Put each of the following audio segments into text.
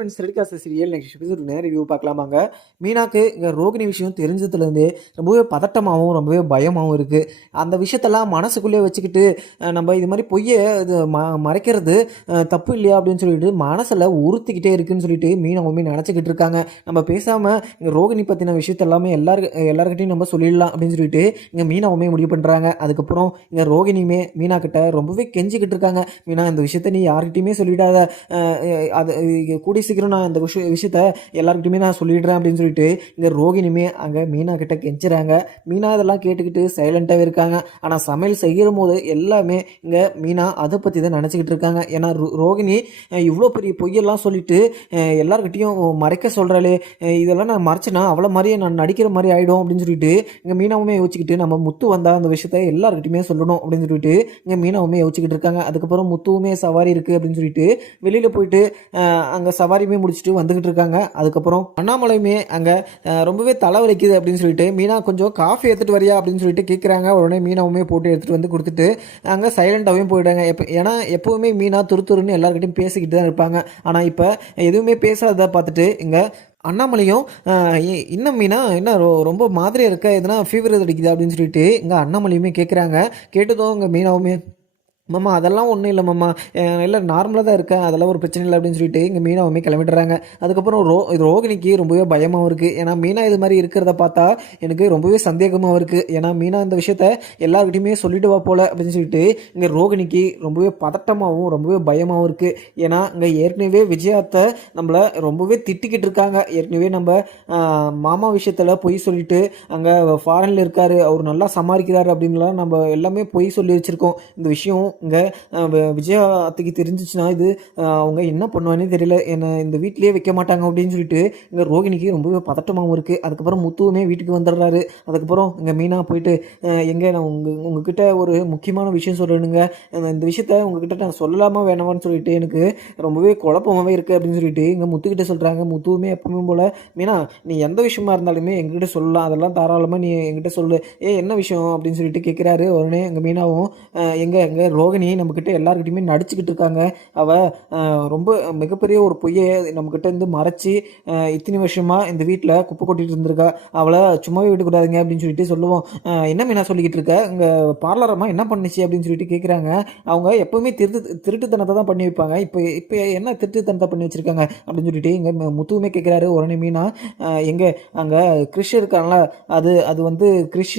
Friends ரெடிகாஸ்ட் serial next episode review பார்க்கலாமாங்க. மீனாக்கு இங்கே ரோகிணி விஷயம் தெரிஞ்சதுலேருந்து ரொம்பவே பதட்டமாகவும் ரொம்பவே பயமாகவும் இருக்குது. அந்த விஷயத்தெல்லாம் மனசுக்குள்ளேயே வச்சுக்கிட்டு நம்ம இது மாதிரி பொய்யை இது மறைக்கிறது தப்பு இல்லையா அப்படின்னு சொல்லிட்டு மனசில் உறுத்திக்கிட்டே இருக்குன்னு சொல்லிட்டு மீனாவுமே நினச்சிக்கிட்டு இருக்காங்க. நம்ம பேசாமல் இங்கே ரோகிணி பற்றின விஷயத்த எல்லாமே எல்லாருக்கிட்டையும் நம்ம சொல்லிடலாம் அப்படின்னு சொல்லிட்டு இங்கே மீனாவுமே முடிவு பண்ணுறாங்க. அதுக்கப்புறம் இங்கே ரோகிணியுமே மீனா கிட்ட ரொம்பவே கெஞ்சிக்கிட்டு இருக்காங்க. மீனா இந்த விஷயத்த நீ யார்கிட்டையுமே சொல்லிடாத, அது கூடி சீக்கிரம் நான் இந்த விஷயத்த எல்லாருக்கிட்டையுமே நான் சொல்லிடுறேன் அப்படின்னு சொல்லிட்டு இங்கே ரோகிணியுமே அங்கே மீனா கிட்ட கெஞ்சுறாங்க. மீனா இதெல்லாம் கேட்டுக்கிட்டு சைலண்ட்டாகவே இருக்காங்க. ஆனால் சமையல் செய்கிற போது எல்லாமே இங்கே மீனா அதை பற்றி தான் நினச்சிக்கிட்டு இருக்காங்க. ஏன்னா ரோகிணி இவ்வளோ பெரிய பொய்யெல்லாம் சொல்லிட்டு எல்லாருக்கிட்டையும் மறைக்க சொல்கிறாளே, இதெல்லாம் நான் மறைச்சேன்னா அவ்வளோ மாதிரியே நான் நடிக்கிற மாதிரி ஆகிடும் அப்படின்னு சொல்லிட்டு இங்கே மீனாவுமே யோசிச்சுக்கிட்டு நம்ம முத்து வந்தால் அந்த விஷயத்த எல்லாருக்கிட்டையுமே சொல்லணும் அப்படின்னு சொல்லிட்டு இங்கே மீனாவுமே யோசிச்சுக்கிட்டு இருக்காங்க. அதுக்கப்புறம் முத்துவுமே சவாரி இருக்குது அப்படின்னு சொல்லிட்டு வெளியில் போயிட்டு அங்கே சவாரியுமே முடிச்சுட்டு வந்துக்கிட்டு இருக்காங்க. அதுக்கப்புறம் அண்ணாமலையுமே அங்கே ரொம்பவே தலைவலிக்குது அப்படின்னு சொல்லிட்டு மீனா கொஞ்சம் காஃபி எடுத்துகிட்டு வரியா அப்படின்னு சொல்லிட்டு கேட்குறாங்க. உடனே மீனாவுமே போட்டு எடுத்துகிட்டு வந்து கொடுத்துட்டு அங்கே சைலண்டாகவும் போயிட்டாங்க. ஏன்னா எப்போவுமே மீனா துருன்னு எல்லாருக்கிட்டையும் பேசிக்கிட்டு தான் இருப்பாங்க. ஆனால் இப்போ எதுவுமே பேசாததை பார்த்துட்டு இங்கே அண்ணாமலையும் இன்னும் மீனா என்ன ரொம்ப மாதிரியாக இருக்க, எதுனா ஃபீவர் அடிக்குது அப்படின்னு சொல்லிட்டு இங்கே அண்ணாமலையுமே கேட்குறாங்க. கேட்டதும் இங்கே மீனாவுமே மாமா அதெல்லாம் ஒன்றும் இல்லை மாமா, இல்லை நார்மலாக தான் இருக்கேன், அதெல்லாம் ஒரு பிரச்சனை இல்லை அப்படின்னு சொல்லிட்டு இங்கே மீனாவுமே கிளம்பிடுறாங்க. அதுக்கப்புறம் ரோகிணிக்கு ரொம்பவே பயமாகவும் இருக்குது. ஏன்னா மீனா இது மாதிரி இருக்கிறத பார்த்தா எனக்கு ரொம்பவே சந்தேகமாகவும் இருக்குது. ஏன்னா மீனா இந்த விஷயத்த எல்லாருக்கிட்டையுமே சொல்லிடுவா போல அப்படின்னு சொல்லிட்டு இங்கே ரோகிணிக்கு ரொம்பவே பதட்டமாகவும் ரொம்பவே பயமாகவும் இருக்குது. ஏன்னா இங்கே ஏற்கனவே விஜயாத்தை நம்மளை ரொம்பவே திட்டிக்கிட்டு இருக்காங்க. ஏற்கனவே நம்ம மாமா விஷயத்தில் பொய் சொல்லிட்டு அங்கே ஃபாரினில் இருக்காரு, அவர் நல்லா சமாளிக்கிறாரு அப்படின்லாம் நம்ம எல்லாமே பொய் சொல்லி வச்சுருக்கோம். இந்த விஷயம் இங்கே விஜயா அத்தைக்கு தெரிஞ்சிச்சுன்னா இது அவங்க என்ன பண்ணுவானே தெரியல, என்னை இந்த வீட்டிலேயே வைக்க மாட்டாங்க அப்படின்னு சொல்லிட்டு இங்கே ரோகிணிக்கு ரொம்பவே பதட்டமாகவும் இருக்குது. அதுக்கப்புறம் முத்துவுமே வீட்டுக்கு வந்துடுறாரு. அதுக்கப்புறம் இங்கே மீனா போயிட்டு எங்கே நான் உங்ககிட்ட ஒரு முக்கியமான விஷயம் சொல்லணுங்க, இந்த விஷயத்த உங்ககிட்ட நான் சொல்லலாமா வேணாமான்னு சொல்லிட்டு எனக்கு ரொம்பவே குழப்பமாகவே இருக்குது அப்படின்னு சொல்லிட்டு இங்கே முத்துக்கிட்ட சொல்கிறாங்க. முத்துவுமே எப்பவுமே போல் மீனா நீ எந்த விஷயமா இருந்தாலுமே எங்ககிட்ட சொல்லலாம், அதெல்லாம் தாராளமாக நீ எங்கிட்ட சொல்லு, என்ன விஷயம் அப்படின்னு சொல்லிட்டு கேட்குறாரு. உடனே எங்கள் மீனாவும் எங்கே ரோகிணி நம்மக்கிட்ட எல்லாருக்கிட்டையுமே நடிச்சுக்கிட்டு இருக்காங்க, அவள் ரொம்ப மிகப்பெரிய ஒரு பொய்யை நம்மக்கிட்ட இருந்து மறைச்சி இத்தனை வருஷமாக இந்த வீட்டில் குப்பை கொட்டிகிட்டு இருந்திருக்கா, அவளை சும்மாவே விட்டுக்கூடாதுங்க அப்படின்னு சொல்லிட்டு சொல்லுவோம். என்ன மீனா சொல்லிக்கிட்டு இருக்க, இங்கே பார்லரம்மா என்ன பண்ணுச்சு அப்படின்னு சொல்லிட்டு கேட்குறாங்க. அவங்க எப்போவுமே திருட்டுத்தனத்தை தான் பண்ணி வைப்பாங்க, இப்போ என்ன திருட்டுத்தனத்தை பண்ணி வச்சுருக்காங்க அப்படின்னு சொல்லிட்டு இங்கே முத்துவுமே கேட்குறாரு. உடனே மீனா எங்கே அங்கே கிறிஷ் இருக்காங்கள, அது வந்து கிறிஷ்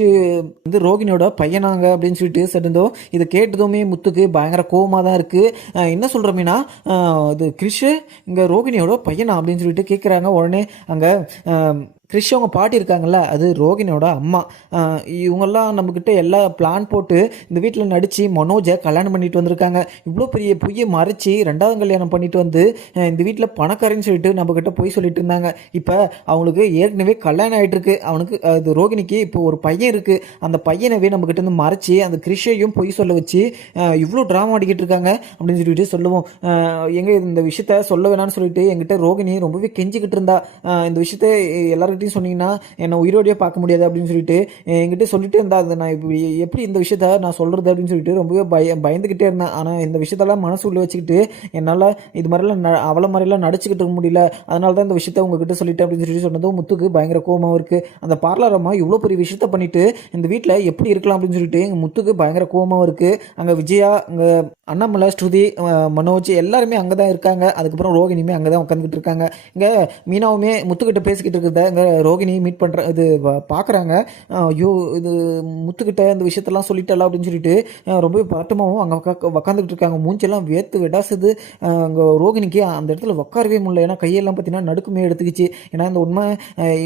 வந்து ரோகிணியோட பையனாங்க அப்படின்னு சொல்லிட்டு சொல்லியிருந்தோம். இதை கேட்டதுமே முத்துக்கு பயங்கர கோவமாக தான் இருக்குது. என்ன சொல்கிற மீனா, இது கிறிஷ் இங்கே ரோகிணியோட பையனா அப்படின்னு சொல்லிட்டு கேட்குறாங்க. உடனே அங்கே கிறிஷ் அவங்க பாட்டி இருக்காங்கல்ல, அது ரோகிணியோட அம்மா. இவங்கெல்லாம் நம்மக்கிட்ட எல்லா பிளான் போட்டு இந்த வீட்டில் நடித்து மனோஜை கல்யாணம் பண்ணிட்டு வந்திருக்காங்க. இவ்வளோ பெரிய பொய்யை மறைச்சி 2வது கல்யாணம் பண்ணிட்டு வந்து இந்த வீட்டில் பணக்காரன்னு சொல்லிட்டு நம்மக்கிட்ட பொய் சொல்லிட்டு இருந்தாங்க. இப்போ அவங்களுக்கு ஏற்கனவே கல்யாணம் ஆகிட்டுருக்கு. அவனுக்கு அது ரோகிணிக்கு இப்போ ஒரு பையன் இருக்குது. அந்த பையனவே நம்மக்கிட்ட வந்து மறைச்சி அந்த கிறிஷையும் பொய் சொல்ல வச்சு இவ்வளோ ட்ராமா ஆடிக்கிட்டு இருக்காங்க அப்படின்னு சொல்லிட்டு சொல்லுவோம். எங்கே இந்த விஷயத்த சொல்ல வேணான்னு சொல்லிட்டு எங்கிட்ட ரோகிணி ரொம்பவே கெஞ்சிக்கிட்டு இருந்தா, இந்த விஷயத்த எல்லாருக்கும் சொன்னீங்கன்னா என்னை உயிரோடையே பார்க்க முடியாது அப்படின்னு சொல்லிட்டு என்கிட்ட சொல்லிட்டு இருந்தா. அதை நான் எப்படி இந்த விஷயத்த நான் சொல்கிறது அப்படின்னு சொல்லிட்டு ரொம்பவே பயந்துக்கிட்டே இருந்தேன். ஆனால் இந்த விஷயத்தெல்லாம் மனசு உள்ள வச்சுக்கிட்டு என்னால் இது மாதிரிலாம் அவ்வளோ மாதிரிலாம் நடிச்சுக்கிட்டு இருக்க முடியல, அதனால தான் இந்த விஷயத்த உங்ககிட்ட சொல்லிட்டேன் அப்படின்னு சொல்லிட்டு சொன்னதும் முத்துக்கு பயங்கர கோபமாக இருக்குது. அந்த பார்லரம்மா இவ்வளோ பெரிய விஷயத்த பண்ணிட்டு இந்த வீட்டில் எப்படி இருக்கலாம் அப்படின்னு சொல்லிட்டு எங்கள் முத்துக்கு பயங்கர கோபமாக இருக்குது. அங்கே விஜயா, அங்கே அண்ணாமலை, ஸ்ருதி, மனோஜ் எல்லாருமே அங்கே தான் இருக்காங்க. அதுக்கப்புறம் ரோகிணியுமே அங்கே தான் உட்காந்துக்கிட்டு இருக்காங்க. இங்கே மீனாவுமே முத்துக்கிட்ட பேசிக்கிட்டு இருக்கிறத இங்கே ரோகிணி மீட் பண்ணுற இது பார்க்குறாங்க. ஐயோ இது முத்துக்கிட்ட இந்த விஷயத்தெல்லாம் சொல்லிட்டலாம் அப்படின்னு சொல்லிட்டு ரொம்ப பதட்டமாகவும் அங்கே உக்காந்துக்கிட்டு இருக்காங்க. மூஞ்செல்லாம் வேர்த்து விடாசுது. அங்கே ரோகிணிக்கு அந்த இடத்துல உட்காரவே முடியல. ஏன்னா கையெல்லாம் பார்த்தீங்கன்னா நடுக்குமே எடுத்துக்கிச்சு. ஏன்னா இந்த உண்மை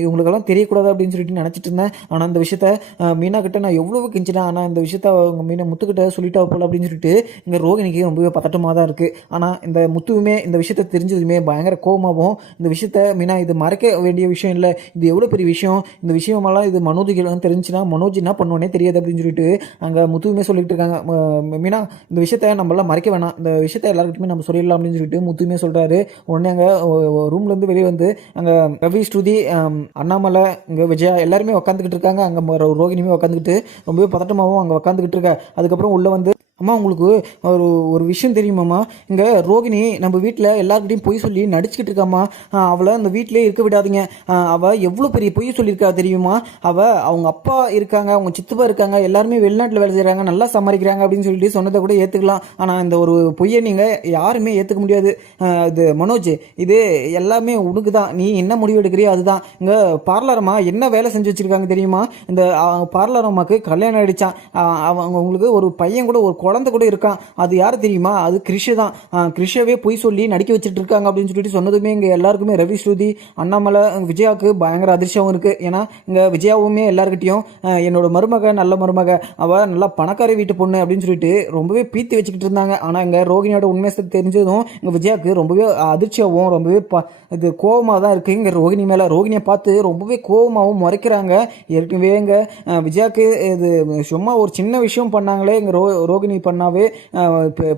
இவங்களுக்கெல்லாம் தெரியக்கூடாது அப்படின்னு சொல்லிட்டு நினச்சிட்டு இருந்தேன். ஆனால் அந்த விஷயத்த மீனா கிட்ட நான் எவ்வளவு கெஞ்சினேன், ஆனால் இந்த விஷயத்த அவங்க மீனா முத்துக்கிட்ட சொல்லிட்டா போல அப்படின்னு சொல்லிட்டு இங்கே ரோகிணிக்கு ரொம்பவே பதட்டமாக தான் இருக்குது. ஆனால் இந்த முத்துவுமே இந்த விஷயத்த தெரிஞ்சதுமே பயங்கர கோபமாகவும் இந்த விஷயத்த மீனா இது மறைக்க வேண்டிய விஷயம் இல்லை, இது எவ்வளோ பெரிய விஷயம், இந்த விஷயமெல்லாம் இது மனோஜுக்கு தெரிஞ்சுன்னா மனோஜ் என்ன பண்ணுவானே தெரியாது அப்படின்னு சொல்லிட்டு அங்கே முத்துவுமே சொல்லிட்டு இருக்காங்க. மீனா இந்த விஷயத்த நம்மளாம் மறைக்க வேணாம், இந்த விஷயத்த எல்லாருக்கிட்டுமே நம்ம சொல்லிடலாம் அப்படின்னு சொல்லிட்டு முத்துவுமே சொல்கிறாரு. உடனே அங்கே ரூம்லேருந்து வெளியே வந்து அங்கே ரவி, ஸ்ருதி, அண்ணாமலை, இங்கே விஜயா எல்லாருமே உட்காந்துக்கிட்டு இருக்காங்க. அங்கே ரோகிணியுமே உட்காந்துக்கிட்டு ரொம்பவே பதட்டமாகவும் அங்கே உட்காந்துக்கிட்டு இருக்கா. அதுக்கப்புறம் உள்ளே வந்து அம்மா உங்களுக்கு ஒரு ஒரு விஷயம் தெரியுமாம்மா, இங்கே ரோகிணி நம்ம வீட்டில் எல்லாருக்கிட்டையும் பொய் சொல்லி நடிச்சுக்கிட்டு இருக்காம்மா. அவளை அந்த வீட்டிலே இருக்க விடாதீங்க. அவள் எவ்வளோ பெரிய பொய் சொல்லியிருக்கா தெரியுமா? அவங்க அப்பா இருக்காங்க, அவங்க சித்தப்பா இருக்காங்க, எல்லாருமே வெளிநாட்டில் வேலை செய்கிறாங்க, நல்லா சமாளிக்கிறாங்க அப்படின்னு சொல்லிட்டு சொன்னதை கூட ஏற்றுக்கலாம். ஆனால் இந்த ஒரு பொய்யை நீங்கள் யாருமே ஏற்றுக்க முடியாது. இது மனோஜ், இது எல்லாமே உனக்கு தான். நீ என்ன முடிவு எடுக்கிறியோ அதுதான். இங்கே பார்லரம்மா என்ன வேலை செஞ்சு வச்சுருக்காங்க தெரியுமா? இந்த பார்லரம்மாக்கு கல்யாணம் ஆகிடுச்சான். அவங்க உங்களுக்கு ஒரு பையன் கூட, ஒரு குழந்தை கூட இருக்கான். அது யார் தெரியுமா? அது கிறிஷ் தான். கிறிஷவே பொய் சொல்லி நடிக்க வச்சுட்டு இருக்காங்க அப்படின்னு சொல்லிட்டு சொன்னதுமே இங்கே எல்லாருக்குமே ரவி, ஸ்ருதி, அண்ணாமலை, விஜயாவுக்கு பயங்கர அதிர்ஷ்டம் இருக்குது. ஏன்னா இங்கே விஜயாவுமே எல்லாருக்கிட்டையும் என்னோட மருமக நல்ல மருமக, அவள் நல்லா பணக்கார வீட்டு பொண்ணு அப்படின்னு சொல்லிட்டு ரொம்பவே பீத்தி வச்சுக்கிட்டு இருந்தாங்க. ஆனால் இங்கே ரோகிணியோட உண்மை தெரிஞ்சதும் இங்கே விஜயாவுக்கு ரொம்பவே அதிர்ச்சியாகவும் ரொம்பவே இது கோபமாக தான் இருக்குது. இங்கே ரோகிணி மேலே, ரோகிணியை பார்த்து ரொம்பவே கோபமாகவும் முறைக்கிறாங்க. ஏற்கனவே இங்கே விஜயாவுக்கு இது சும்மா ஒரு சின்ன விஷயம் பண்ணாங்களே, இங்கே ரோகிணி பண்ணாவே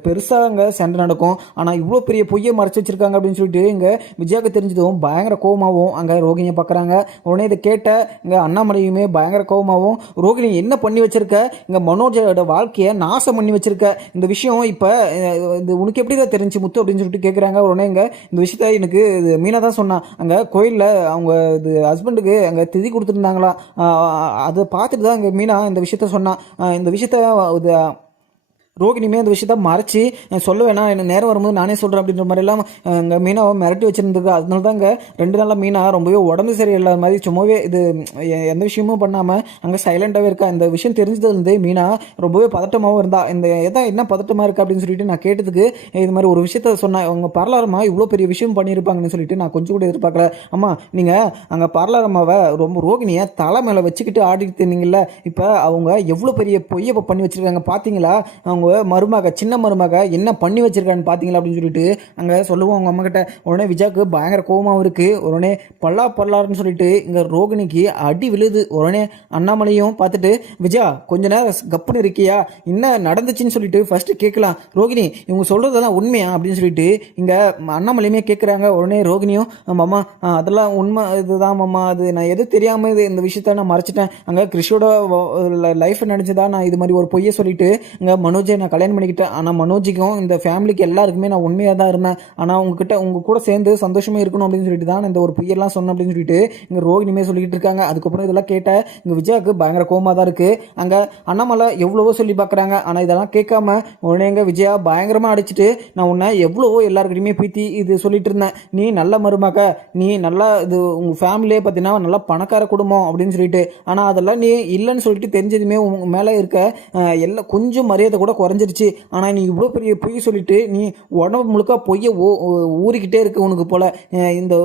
பெருசாக அங்கே சண்டை நடக்கும். ஆனால் இவ்வளோ பெரிய பொய்யை மறைச்சு வச்சிருக்காங்க அப்படின்னு சொல்லிட்டு இங்கே விஜயாவுக்கு தெரிஞ்சதும் பயங்கர கோபமாகவும் அங்கே ரோகிணியை பார்க்குறாங்க. உடனே இதை கேட்ட இங்கே அண்ணாமலையுமே பயங்கர கோபமாகவும், ரோகிணி என்ன பண்ணி வச்சிருக்க? இங்கே மனோஜோட வாழ்க்கையை நாசம் பண்ணி வச்சிருக்க. இந்த விஷயம் இப்போ இது உனக்கு எப்படி தான் தெரிஞ்சு முத்து அப்படின்னு சொல்லிட்டு கேட்குறாங்க. உடனே இங்கே இந்த விஷயத்த எனக்கு இது மீனா தான் சொன்னான். அங்கே கோயிலில் அவங்க இது ஹஸ்பண்டுக்கு அங்கே திதி கொடுத்துருந்தாங்களா, அதை பார்த்துட்டு தான் இங்கே மீனா இந்த விஷயத்த சொன்னான். இந்த விஷயத்த ரோகிணியுமே அந்த விஷயத்த மறைச்சி சொல்ல வேணாம், எனக்கு நேரம் வரும்போது நானே சொல்கிறேன் அப்படின்ற மாதிரிலாம் இங்கே மீனாவை மிரட்டி வச்சுருந்துருக்கு. அதனால தான் இங்கே 2 நாளாக மீனா ரொம்பவே உடம்பு சரியில்லாத மாதிரி சும்மாவே இது எந்த விஷயமும் பண்ணாமல் அங்கே சைலண்ட்டாகவே இருக்கா. இந்த விஷயம் தெரிஞ்சதுலேருந்து மீனா ரொம்பவே பதட்டமாகவும் இருந்தா. இந்த என்ன பதட்டமாக இருக்குது அப்படின்னு சொல்லிட்டு நான் கேட்டதுக்கு இது மாதிரி ஒரு விஷயத்த சொன்னேன். அவங்க பார்லாரம்மா இவ்வளோ பெரிய விஷயம் பண்ணியிருப்பாங்கன்னு சொல்லிட்டு நான் கொஞ்சம் கூட எதிர்பார்க்கல. அம்மா, நீங்கள் அங்கே பார்லாரம்மாவை ரொம்ப ரோகிணியை தலை மேலே வச்சுக்கிட்டு ஆடிட்டு இருந்தீங்கல்ல, இப்போ அவங்க எவ்வளோ பெரிய பொய்யை பண்ணி வச்சுருக்காங்க பார்த்தீங்களா? அவங்க மருமக, சின்ன மருமக என்ன பண்ணி வச்சிருக்கான்னு பார்த்தீங்களா அப்படின்னு சொல்லிட்டு அங்கே சொல்லுவோம் அவங்க அம்மா கிட்ட. உடனே விஜயாவுக்கு பயங்கர கோபமாகவும் இருக்குது. உடனே பல்லாருன்னு சொல்லிட்டு இங்கே ரோகிணிக்கு அடி விழுது. உடனே அண்ணாமலையும் பார்த்துட்டு, விஜயா கொஞ்ச நேரம் கப்புன்னு இருக்கியா, என்ன நடந்துச்சுன்னு சொல்லிட்டு ஃபர்ஸ்ட்டு கேட்கலாம். ரோகிணி இவங்க சொல்கிறதெல்லாம் உண்மையா அப்படின்னு சொல்லிட்டு இங்கே அண்ணாமலையுமே கேட்குறாங்க. உடனே ரோகிணியும், மாமா அதெல்லாம் உண்மை இதுதான் மாமா, அது நான் எதுவும் தெரியாமல் இது இந்த விஷயத்த நான் மறைச்சிட்டேன். அங்கே கிறிஷோட லைஃப் நினச்சிதான் நான் இது மாதிரி ஒரு பொய்யை சொல்லிட்டு இங்கே மனோஜை நான் கல்யாணம் பண்ணிக்கிட்டேன். ஆனால் மனோஜிக்கும் இந்த ஃபேமிலிக்கு எல்லாருக்குமே நான் உண்மையாக தான் இருந்தேன். ஆனால் உங்கள் கூட சேர்ந்து சந்தோஷமாக இருக்கணும் அப்படின்னு சொல்லிட்டு தான் இந்த ஒரு பொய்யெல்லாம் சொன்னேன் அப்படின்னு சொல்லிட்டு இங்கே ரோகிணியுமே சொல்லிக்கிட்டு இருக்காங்க. அதுக்கப்புறம் இதெல்லாம் கேட்ட இங்கே விஜயாவுக்கு பயங்கர கோவமாக தான் இருக்குது. அங்கே அண்ணாமலை எவ்வளவோ சொல்லி பார்க்குறாங்க. ஆனால் இதெல்லாம் கேட்காம உடனே எங்கள் விஜயா பயங்கரமாக அடிச்சுட்டு, நான் உன்னை எவ்வளவோ எல்லாருக்கிட்டையுமே பீத்தி இது சொல்லிட்டு இருந்தேன், நீ நல்ல மருமக, நீ நல்லா இது உங்கள் ஃபேமிலியே பார்த்தீங்கன்னா நல்லா பணக்கார குடும்பம் அப்படின்னு சொல்லிட்டு, ஆனால் அதெல்லாம் நீ இல்லைன்னு சொல்லிட்டு தெரிஞ்சதுமே உங்கள் மேலே இருக்க எல்லாம் கொஞ்சம் மரியாதை கூட குறைஞ்சிருச்சு. ஆனால் நீ இவ்வளோ பெரிய பொய் சொல்லிட்டு நீ உடம்பு முழுக்க பொய்யை ஊறிக்கிட்டே இருக்கு உனக்கு போல. இந்த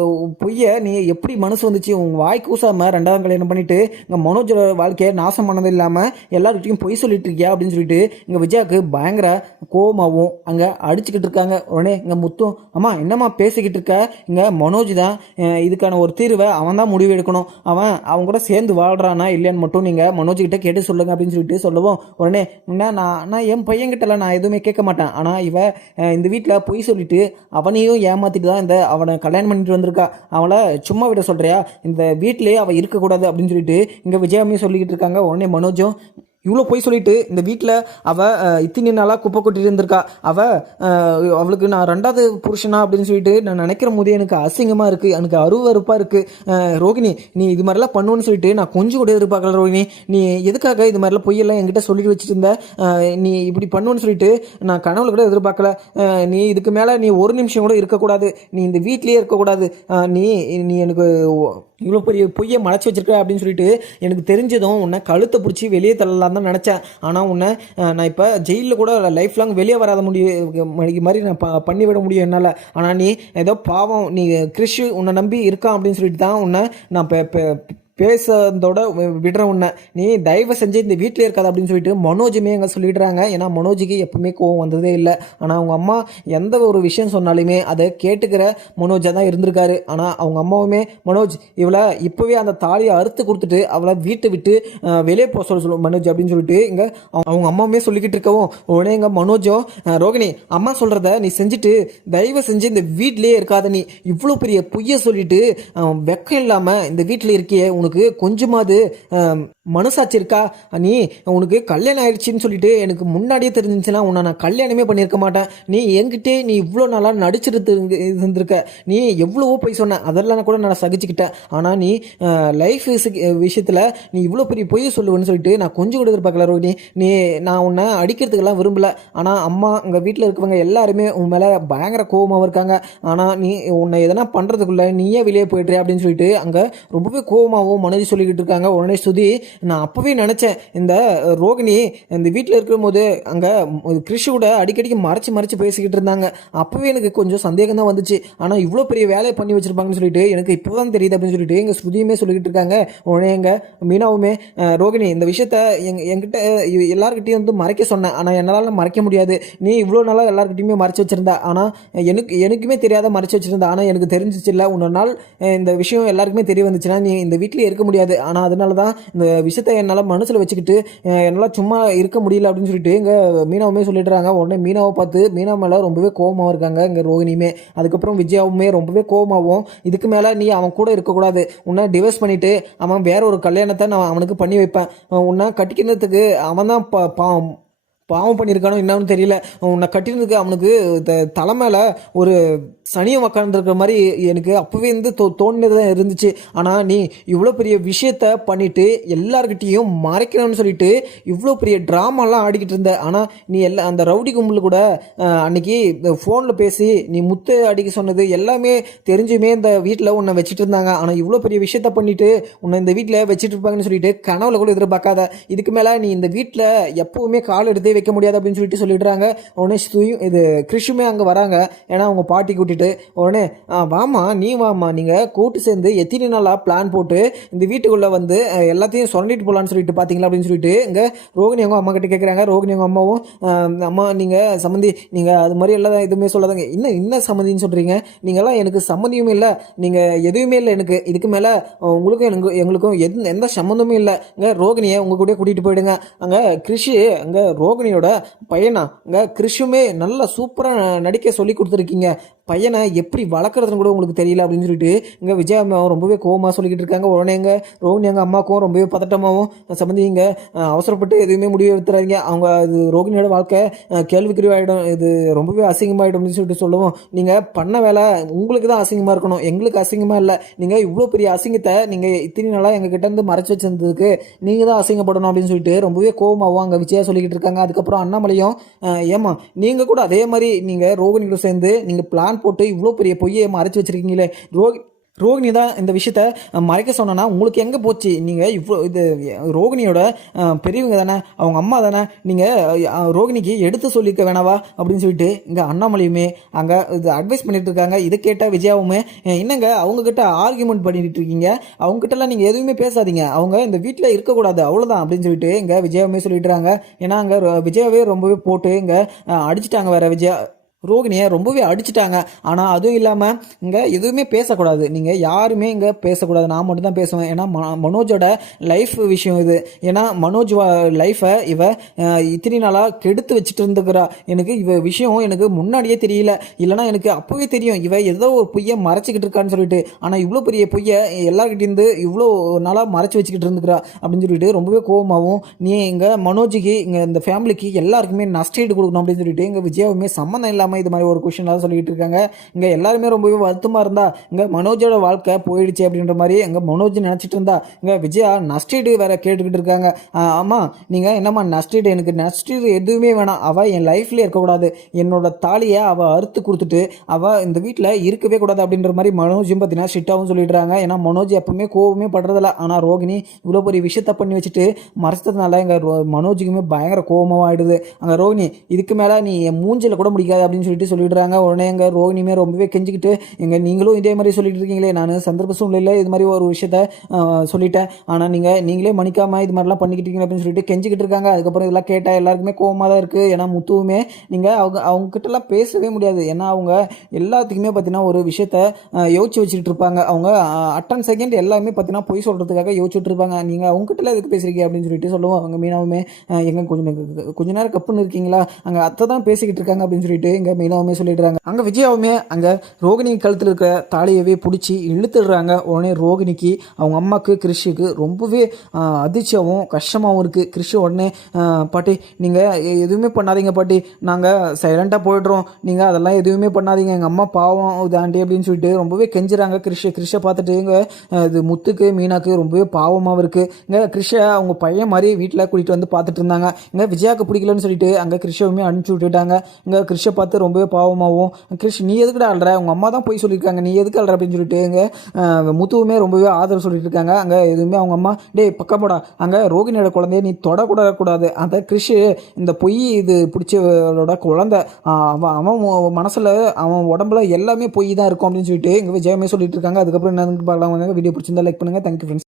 பொய்யை நீ எப்படி மனசு வந்துச்சு? உங்கள் வாய் கூசாமல் 2ஆவது கல்யாணம் பண்ணிட்டு இங்கே மனோஜோட வாழ்க்கையை நாசம் பண்ணது இல்லாமல் எல்லார்கிட்டையும் பொய் சொல்லிட்டு இருக்கியா அப்படின்னு சொல்லிட்டு இங்கே விஜயாவுக்கு பயங்கர கோபமாகவும் அங்கே அடிச்சுக்கிட்டு இருக்காங்க. உடனே இங்கே முத்தும், அம்மா என்னம்மா பேசிக்கிட்டு இருக்க? இங்கே மனோஜ் தான் இதுக்கான ஒரு தீர்வை அவன் தான் முடிவு எடுக்கணும். அவங்க கூட சேர்ந்து வாழ்கிறானா இல்லையான்னு மட்டும் நீங்கள் மனோஜ்கிட்ட கேட்டு சொல்லுங்க அப்படின்னு சொல்லிட்டு சொல்லுவோம். உடனே நான் என் பையன்கிட்டலாம் நான் எதுவுமே கேட்க மாட்டேன். ஆனால் இந்த வீட்டில் பொய் சொல்லிட்டு அவனையும் ஏமாத்திட்டு தான் அவனை கல்யாணம் பண்ணிட்டு வந்திருக்கா. அவளை சும்மா விட சொல்கிறியா? இந்த வீட்டிலேயே அவள் இருக்கக்கூடாது அப்படின்னு சொல்லிட்டு இங்கே விஜயாமே சொல்லிக்கிட்டு இருக்காங்க. உடனே மனோஜும், இவ்வளோ போய் சொல்லிட்டு இந்த வீட்டில் அவள் இத்தனை நாளாக குப்பை கொட்டிட்டு இருந்திருக்கா. அவளுக்கு நான் 2ஆவது புருஷனா அப்படின்னு சொல்லிட்டு நான் நினைக்கிற போதே எனக்கு அசிங்கமாக இருக்குது, எனக்கு அருவருப்பாக இருக்குது. ரோகிணி நீ இது மாதிரிலாம் பண்ணுவோன்னு சொல்லிட்டு நான் கொஞ்சம் கூட எதிர்பார்க்கல. ரோகிணி நீ எதுக்காக இது மாதிரிலாம் பொய்யெல்லாம் என்கிட்ட சொல்லி வச்சுட்டு இருந்த? நீ இப்படி பண்ணுவோன்னு சொல்லிட்டு நான் கனவுல கூட எதிர்பார்க்கல. நீ இதுக்கு மேலே நீ ஒரு நிமிஷம் கூட இருக்கக்கூடாது, நீ இந்த வீட்லேயே இருக்கக்கூடாது, நீ எனக்கு இவ்வளோ பெரிய பொய்யை மறைச்சி வச்சிருக்க அப்படின்னு சொல்லிட்டு எனக்கு தெரிஞ்சதும் உன்னை கழுத்தை பிடிச்சி வெளியே தள்ளலாம் தான் நினச்சேன். ஆனால் உன்னை நான் இப்போ ஜெயிலில் கூட லைஃப் லாங் வெளியே வராத மாதிரி நான் பண்ணிவிட முடியும் என்னால். ஆனால் நீ ஏதோ பாவம், நீ கிறிஷ் உன்னை நம்பி இருக்கான் அப்படின்னு சொல்லிட்டு தான் உன்னை நான் பேசுறதோட விடுற உன்னை, நீ தயவு செஞ்சு இந்த வீட்டில் இருக்காது அப்படின்னு சொல்லிட்டு மனோஜுமே அங்கே சொல்லிடுறாங்க. ஏன்னா மனோஜுக்கு எப்பவுமே கோவம் வந்ததே இல்லை. ஆனால் அவங்க அம்மா எந்த ஒரு விஷயம் சொன்னாலுமே அதை கேட்டுக்கிற மனோஜாக தான் இருந்திருக்காரு. ஆனால் அவங்க அம்மாவுமே, மனோஜ் இவளை இப்போவே அந்த தாலியை அறுத்து கொடுத்துட்டு அவளை வீட்டை விட்டு வெளியே போக சொல்லுவோம் மனோஜ் அப்படின்னு சொல்லிட்டு இங்கே அவங்க அம்மாவுமே சொல்லிக்கிட்டு இருக்கவும், உடனே இங்கே மனோஜோ, ரோகிணி அம்மா சொல்கிறத நீ செஞ்சுட்டு தயவு செஞ்சு இந்த வீட்டிலே இருக்காத, நீ இவ்வளோ பெரிய பொய்யை சொல்லிட்டு வெக்கம் இல்லாமல் இந்த வீட்டில் இருக்கியே, உனக்கு கொஞ்சமாவது மனசாட்சி இருக்கா? நீ உனக்கு கல்யாணம் ஆயிடுச்சுன்னு சொல்லிட்டு எனக்கு முன்னாடியே தெரிஞ்சிச்சுன்னா உன்னை நான் கல்யாணமே பண்ணியிருக்க மாட்டேன். நீ இவ்வளோ நாளாக நடிச்சிட்டு இருந்திருக்க. நீ எவ்வளவோ போய் சொன்ன, அதெல்லாம் கூட நான் சகிச்சுக்கிட்டேன். ஆனால் நீ லைஃப் விஷயத்தில் நீ இவ்வளோ பெரிய பொய் சொல்லுவேன்னு சொல்லிட்டு நான் கொஞ்சம் கூட எதிர்பார்க்கல ரோஹினி. நான் உன்னை அடிக்கிறதுக்கெல்லாம் விரும்பல. ஆனால் அம்மா உங்கள் வீட்டில் இருக்கவங்க எல்லாருமே உன் மேலே பயங்கர கோபமாக இருக்காங்க. ஆனால் உன்னை எதனா பண்ணுறதுக்குள்ள நீயே வெளியே போய்ட்ரு அப்படின்னு சொல்லிட்டு அங்கே ரொம்பவே கோபமாகவும் மனதி சொல்லிக்கிட்டு இருக்காங்க. உடனே ஸ்ருதி, நான் அப்போவே நினச்சேன் இந்த ரோகிணி இந்த வீட்டில் இருக்கும்போது அங்கே கிறிஷோட அடிக்கடிக்கு மறைச்சு பேசிக்கிட்டு இருந்தாங்க. அப்போவே எனக்கு கொஞ்சம் சந்தேகம் தான் வந்துச்சு. ஆனால் இவ்வளோ பெரிய வேலையை பண்ணி வச்சுருப்பாங்கன்னு சொல்லிட்டு எனக்கு இப்போ தான் தெரியுது அப்படின்னு சொல்லிட்டு எங்கள் ஸ்ருதியுமே சொல்லிக்கிட்டு இருக்காங்க. உடனே எங்கள் மீனாவுமே, ரோகிணி இந்த விஷயத்த என்கிட்ட எல்லாருக்கிட்டையும் வந்து மறைக்க சொன்னேன், ஆனால் என்னால் மறைக்க முடியாது. நீ இவ்வளோ நாளாக எல்லாருக்கிட்டையுமே மறைச்சு வச்சுருந்தா, ஆனால் எனக்குமே தெரியாத மறைச்சு வச்சுருந்தா. ஆனால் எனக்கு தெரிஞ்சிச்சு இல்லை, இன்னொரு நாள் இந்த விஷயம் எல்லாருக்குமே தெரிய வந்துச்சுன்னா நீ இந்த வீட்டிலே இருக்க முடியாது. ஆனால் அதனால தான் இந்த விஷயத்தை என்னால் மனசில் வச்சுக்கிட்டு என்னால் சும்மா இருக்க முடியல அப்படின்னு சொல்லிட்டு எங்கள் மீனாவுமே சொல்லிடுறாங்க. உடனே மீனாவை பார்த்து மீனா மேலே ரொம்பவே கோபமாக இருக்காங்க இங்கே ரோகிணியுமே. அதுக்கப்புறம் விஜயாவுமே ரொம்பவே கோபமாகவும், இதுக்கு மேலே நீ அவன் கூட இருக்கக்கூடாது, உன்னை டிவோர்ஸ் பண்ணிவிட்டு அவன் வேற ஒரு கல்யாணத்தை நான் அவனுக்கு பண்ணி வைப்பேன், உன்னை கட்டிக்கிறதுக்கு அவன் தான் பாவம் பண்ணியிருக்கானோ என்னன்னு தெரியல, உன்னை கட்டினதுக்கு அவனுக்கு தலைமையில் ஒரு சனியம் உக்காந்துருக்கிற மாதிரி எனக்கு அப்போவே இருந்து தோணுனது தான் இருந்துச்சு. ஆனால் நீ இவ்வளோ பெரிய விஷயத்த பண்ணிவிட்டு எல்லார்கிட்டையும் மறைக்கணும்னு சொல்லிட்டு இவ்வளோ பெரிய ட்ராமாலாம் ஆடிக்கிட்டு இருந்த. ஆனால் நீ அந்த ரவுடி கும்பல் கூட அன்னைக்கு ஃபோனில் பேசி நீ முத்து அடிக்க சொன்னது எல்லாமே தெரிஞ்சுமே இந்த வீட்டில் உன்னை வச்சுட்டு இருந்தாங்க. ஆனால் இவ்வளோ பெரிய விஷயத்த பண்ணிவிட்டு உன்னை இந்த வீட்டில் வச்சுட்டு இருப்பாங்கன்னு சொல்லிட்டு கனவுல கூட எதிர்பார்க்காத. இதுக்கு மேலே நீ இந்த வீட்டில் எப்போவுமே கால் எடுத்தே வைக்க முடியாது அப்படின்னு சொல்லிட்டு சொல்லிடுறாங்க. உடனே கிறிஷுமே அங்கே வராங்க. ஏன்னா அவங்க பாட்டி கூட்டிட்டு உடனே வாமா நீங்கள் கூட்டு சேர்ந்து எத்தனை நாளாக பிளான் போட்டு இந்த வீட்டுக்குள்ளே வந்து எல்லாத்தையும் சொல்லிட்டு போகலான்னு சொல்லிட்டு பார்த்தீங்களா அப்படின்னு சொல்லிட்டு இங்கே ரோகிணி அவங்க அம்மா கிட்ட கேட்குறாங்க. ரோகிணி அவங்க அம்மாவும், அம்மா நீங்கள் சம்மந்தி நீங்கள் அது மாதிரி எல்லாம் எதுவுமே சொல்லாதாங்க. என்ன சம்மந்தின்னு சொல்கிறீங்க? நீங்கள்லாம் எனக்கு சம்மந்தியுமே இல்லை, நீங்கள் எதுவுமே இல்லை எனக்கு. இதுக்கு மேலே உங்களுக்கும் எங்களுக்கும் எந்த சம்மந்தமும் இல்லை. இங்கே ரோகிணியை உங்கள் கூட கூட்டிகிட்டு போயிடுங்க. அங்கே கிறிஷு அங்கே ரோகிணியோட பையனா அங்கே கிறிஷுமே நல்லா சூப்பராக நடிக்க சொல்லி கொடுத்துருக்கீங்க. பையனை எப்படி வளர்க்குறதுன்னு கூட உங்களுக்கு தெரியல அப்படின்னு சொல்லிட்டு இங்கே விஜய் அம்மாவும் ரொம்பவே கோவமாக சொல்லிக்கிட்டு இருக்காங்க. உடனே எங்கள் ரோஹிணி எங்கள் அம்மாவுக்கும் ரொம்பவே பதட்டமாகவும், சம்மந்தி இங்கே அவசரப்பட்டு எதுவுமே முடிவு எடுத்துறாங்க, அவங்க அது ரோகிணியோட வாழ்க்கை கேள்விக்குறிவாயிடும், இது ரொம்பவே அசிங்கமாகிடும் அப்படின்னு சொல்லிட்டு சொல்லுவோம். நீங்கள் பண்ண வேலை உங்களுக்கு தான் அசிங்கமாக இருக்கணும், எங்களுக்கு அசிங்கமாக இல்லை. நீங்கள் இவ்வளோ பெரிய அசிங்கத்தை நீங்கள் இத்தனை நாளாக எங்கள் கிட்ட இருந்து மறைச்சி வச்சிருந்ததுக்கு நீங்கள் தான் அசிங்கப்படணும் அப்படின்னு சொல்லிட்டு ரொம்பவே கோவமாகவும் அங்கே விஜயா சொல்லிக்கிட்டு இருக்காங்க. அதுக்கப்புறம் அண்ணாமலையும், ஏமா நீங்கள் கூட அதே மாதிரி நீங்கள் ரோகிணியோட சேர்ந்து நீங்கள் பிளான் போட்டு இவ்வளோ பெரிய பொய்யை மறைச்சு வச்சிருக்கீங்களே, ரோகிணி தான் இந்த விஷயத்த மறைக்க சொன்னா உங்களுக்கு எங்கே போச்சு? நீங்கள் இவ்வளோ இது ரோகிணியோட பெரியவங்க தானே, அவங்க அம்மா தானே, நீங்கள் ரோகிணிக்கு எடுத்து சொல்லிக்க வேணாவா அப்படின்னு சொல்லிட்டு இங்கே அண்ணாமலையுமே அங்கே இது அட்வைஸ் பண்ணிட்டு இருக்காங்க. இதை கேட்ட விஜயாவுமே, என்னங்க அவங்கக்கிட்ட ஆர்கியூமெண்ட் பண்ணிட்டு இருக்கீங்க, அவங்ககிட்டலாம் நீங்கள் எதுவுமே பேசாதீங்க, அவங்க இந்த வீட்டில் இருக்கக்கூடாது அவ்வளோதான் அப்படின்னு சொல்லிட்டு இங்கே விஜயாவுமே சொல்லிட்டுறாங்க. ஏன்னா அங்கே விஜயாவே ரொம்பவே போட்டு இங்கே அடிச்சிட்டாங்க வேற விஜயா ரோகிணியை ரொம்பவே அடிச்சிட்டாங்க. ஆனால் அதுவும் இல்லாமல் இங்கே எதுவுமே பேசக்கூடாது, நீங்கள் யாருமே இங்கே பேசக்கூடாது, நான் மட்டும் தான் பேசுவேன். ஏன்னா மனோஜோட லைஃப் விஷயம் இது. ஏன்னா மனோஜ் லைஃப்பை இத்தனை நாளாக கெடுத்து வச்சுட்டு இருந்துக்கிறா. எனக்கு விஷயம் எனக்கு முன்னாடியே தெரியல, இல்லைனா எனக்கு அப்போவே தெரியும் ஏதோ ஒரு பொய்யை மறைச்சிக்கிட்டு இருக்கான்னு சொல்லிட்டு. ஆனால் இவ்வளோ பெரிய பொய்யை எல்லார்கிட்டேருந்து இவ்வளோ நாளாக மறைச்சி வச்சுக்கிட்டு இருந்துக்கிறா அப்படின்னு சொல்லிட்டு ரொம்பவே கோபமாகவும், நீ இங்கே மனோஜுக்கு இங்கே இந்த ஃபேமிலிக்கு எல்லாருக்குமே நஷ்டீடு கொடுக்கணும் அப்படின்னு சொல்லிட்டு இங்கே விஜயாவுமே சம்மந்தம் இல்லாமல் இது மாதிரி ஒரு கொஸ்டின் சொல்லிட்டு இருக்காங்க. இங்கே எல்லாருமே ரொம்பவே வருத்தமாக இருந்தா, இங்கே மனோஜோட வாழ்க்கை போயிடுச்சு அப்படின்ற மாதிரி இங்கே மனோஜ் நினச்சிட்டு இருந்தா, இங்கே விஜயா நஷ்டீடு வேற கேட்டுக்கிட்டு இருக்காங்க. ஆமாம் நீங்கள் என்னம்மா நஷ்டீடு? எனக்கு நஷ்டீடு எதுவுமே வேணாம், அவள் என் லைஃப்லேயே இருக்கக்கூடாது, என்னோட தாலியை அவள் அறுத்து கொடுத்துட்டு அவள் இந்த வீட்டில் இருக்கவே கூடாது அப்படின்ற மாதிரி மனோஜும் பார்த்தீங்கன்னா ஸ்ட்ரிக்டாகவும் சொல்லிடுறாங்க. ஏன்னா மனோஜ் எப்பவுமே கோவமே படுறதில்ல. ஆனால் ரோகிணி இவ்வளோ பெரிய விஷயத்த பண்ணி வச்சுட்டு மறைச்சதுனால எங்கள் மனோஜுக்குமே பயங்கர கோபமாக ஆகிடுது. அங்கே ரோகிணி இதுக்கு மேலே நீ என் மூஞ்சில் கூட முடிக்காது அப்படின்னு சொல்லிட்டு சொல்லிடுறாங்க. உடனே எங்கள் ரோகிணியுமே ரொம்பவே கெஞ்சிக்கிட்டு, நீங்களும் இதே மாதிரி சொல்லிட்டு இருக்கீங்களே, நான் சந்தர்ப்ப சூழ்நிலையில் இது மாதிரி ஒரு விஷயத்த சொல்லிட்டேன், ஆனால் நீங்களே மன்னிக்காமல் இது மாதிரிலாம் பண்ணிக்கிட்டீங்க அப்படின்னு சொல்லிட்டு கெஞ்சிக்கிட்டு இருக்காங்க. அதுக்கப்புறம் இதெல்லாம் கேட்டால் எல்லாருக்குமே கோவமாக தான் இருக்குது. ஏன்னா முத்துவுமே நீங்கள் அவங்ககிட்டலாம் பேசவே முடியாது. ஏன்னா அவங்க எல்லாத்துக்குமே பார்த்தீங்கன்னா ஒரு விஷயத்த யோசிச்சு வச்சுக்கிட்டு இருப்பாங்க. அவங்க அட்டன் செகண்ட் எல்லாமே பார்த்தீங்கன்னா பொய் சொல்கிறதுக்காக யோசிச்சுட்டு இருப்பாங்க. நீங்கள் அவங்ககிட்டலாம் எதுக்கு பேசுகிறீங்க அப்படின்னு சொல்லிட்டு சொல்லுவோம். அவங்க மீனாவுமே, எங்கே கொஞ்ச நேரம் கப்புன்னு இருக்கீங்களா, அங்கே அத்தை தான் பேசிக்கிட்டு இருக்காங்க அப்படின்னு சொல்லிட்டு இங்கே மீனாவுமே சொல்லிடுறாங்க. அங்கே விஜயாவுமே அங்கே ரோகிணி கழுத்தில் இருக்க தாலியவே பிடிச்சி இழுத்துடுறாங்க. உடனே ரோகிணிக்கு அவங்க அம்மாவுக்கு கிறிஷுக்கு ரொம்பவே அதிர்ச்சியாகவும் கஷ்டமாகவும் இருக்குது. கிறிஷு உடனே பாட்டி நீங்கள் எதுவுமே பண்ணாதீங்க பாட்டி, நாங்கள் சைலண்ட்டாக போய்ட்றோம், நீங்கள் அதெல்லாம் எதுவுமே பண்ணாதீங்க, எங்கள் அம்மா பாவம் இது ஆண்டி அப்படின்னு சொல்லிட்டு ரொம்பவே கெஞ்சுறாங்க. கிறிஷை பார்த்துட்டு இங்கே இது முத்துக்கு மீனாக்கு ரொம்பவே பாவமாகவும் இருக்குது. இங்கே கிறிஷை அவங்க பையன் மாதிரி வீட்டில் கூட்டிகிட்டு வந்து பார்த்துட்டு இருந்தாங்க. இங்கே விஜயாவுக்கு பிடிக்கலன்னு சொல்லிட்டு அங்கே கிறிஷவுமே அனுப்பிச்சி விட்டுட்டாங்க. இங்கே கிறிஷை பார்த்து ரொம்பவே பாவமாகவும், கிறிஷ் நீ எதுக்குடா ஆள்ற, உங்கள் அம்மா தான் போய் சொல்லியிருக்காங்க, நீ எதுக்கு ஆள்ற அப்படின்னு சொல்லிட்டு இங்கே முத்துவுமே ரொம்பவே ஆதரவு சொல்லிட்டு இருக்காங்க. அங்கே எதுவுமே அவங்க அம்மா டேய் பக்கம் போடா, அங்கே ரோகிணியோட குழந்தைய நீ தொடக்கூடாது, அந்த கிறிஷ் இந்த பொய் இது பிடிச்சவளோட குழந்தை, அவன் மனசில் அவன் உடம்புல எல்லாமே பொய் தான் இருக்கும் அப்படின்னு சொல்லிட்டு இங்கே விஜயமே சொல்லிட்டு இருக்காங்க. அதுக்கப்புறம் என்ன பார்க்கலாம். வீடியோ பிடிச்சிருந்தா லைக் பண்ணுங்கள். Thank you friends.